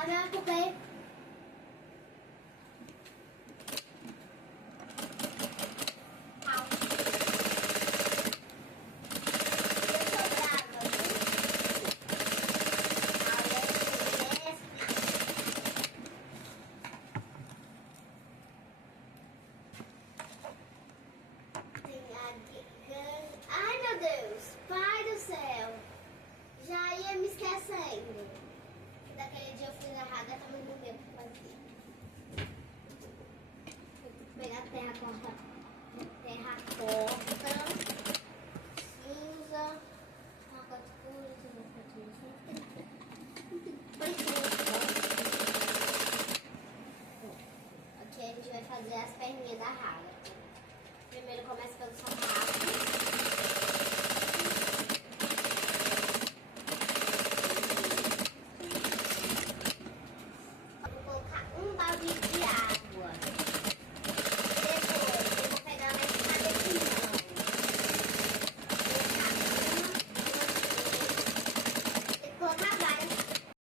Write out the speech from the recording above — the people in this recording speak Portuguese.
A minha porque ai, meu Deus, pai do céu, já ia me esquecendo. Daquele dia eu fui na Raga, também não deu pra fazer. Vou pegar terracota, cinza, terracota escura, aqui a gente vai fazer as perninhas da